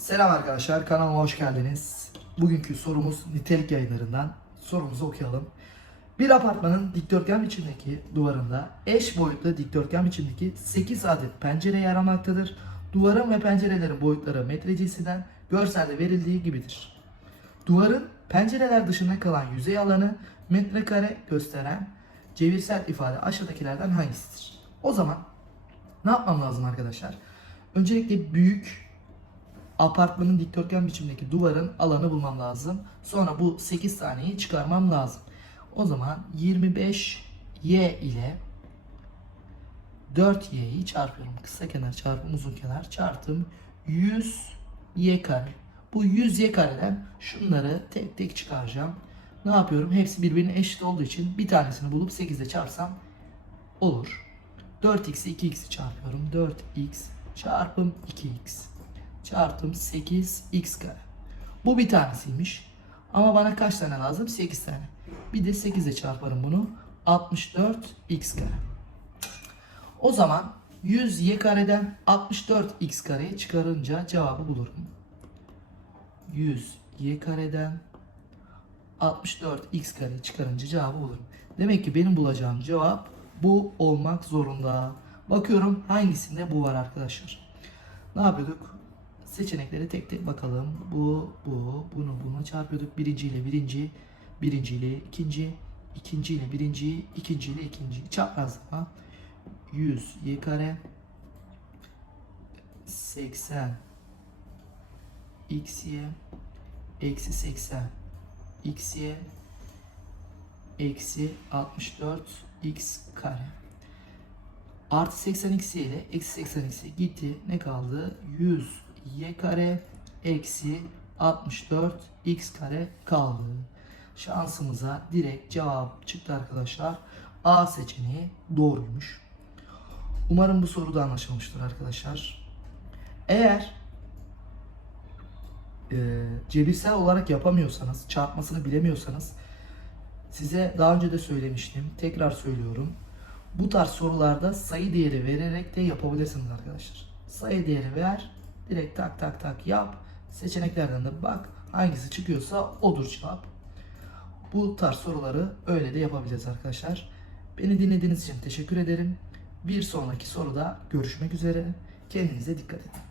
Selam arkadaşlar, kanalıma hoş geldiniz. Bugünkü sorumuz nitelik yayınlarından. Sorumuzu okuyalım. Bir apartmanın dikdörtgen biçimdeki duvarında eş boyutlu dikdörtgen biçimdeki 8 adet pencere yer almaktadır. Duvarın ve pencerelerin boyutları metre cinsinden görselde verildiği gibidir. Duvarın pencereler dışında kalan yüzey alanı metrekare gösteren çevirsel ifade aşağıdakilerden hangisidir? O zaman ne yapmam lazım arkadaşlar? Öncelikle büyük apartmanın dikdörtgen biçimdeki duvarın alanı bulmam lazım. Sonra bu 8 taneyi çıkarmam lazım. O zaman 25y ile 4y'yi çarpıyorum. Kısa kenar çarpım uzun kenar çarptım. 100y kare. Bu 100y kareden şunları tek tek çıkaracağım. Ne yapıyorum? Hepsi birbirine eşit olduğu için bir tanesini bulup 8 ile çarpsam olur. 4x'i 2x'i çarpıyorum. 4x çarpım 2x çarpım 8x kare. Bu bir tanesiymiş. Ama bana kaç tane lazım? 8 tane. Bir de 8 ile çarparım bunu. 64x kare. O zaman 100y kareden 64x kareyi çıkarınca cevabı bulurum. 100y kareden 64x kare çıkarınca cevabı bulurum. Demek ki benim bulacağım cevap bu olmak zorunda. Bakıyorum hangisinde bu var arkadaşlar. Ne yapıyorduk? Seçenekleri tek tek bakalım. Bu, bu, bunu, bunu çarpıyorduk. Birinci ile birinci, birinci ile ikinci, ikinci ile birinci, ikinci ile ikinci. Çaprazlama 100 y kare 80 x y eksi 80 x y eksi 64 x kare. Artı 80 x ile eksi 80 x gitti. Ne kaldı? 100 y kare eksi 64 x kare kaldı. Şansımıza direkt cevap çıktı arkadaşlar. A seçeneği doğruymuş. Umarım bu soru da anlaşılmıştır arkadaşlar. Eğer e, cebirsel olarak yapamıyorsanız, çarpmasını bilemiyorsanız size daha önce de söylemiştim. Tekrar söylüyorum. Bu tarz sorularda sayı değeri vererek de yapabilirsiniz arkadaşlar. Sayı değeri ver, direkt tak tak tak yap. Seçeneklerden de bak hangisi çıkıyorsa odur cevap. Bu tarz soruları öyle de yapabiliriz arkadaşlar. Beni dinlediğiniz için teşekkür ederim. Bir sonraki soruda görüşmek üzere. Kendinize dikkat edin.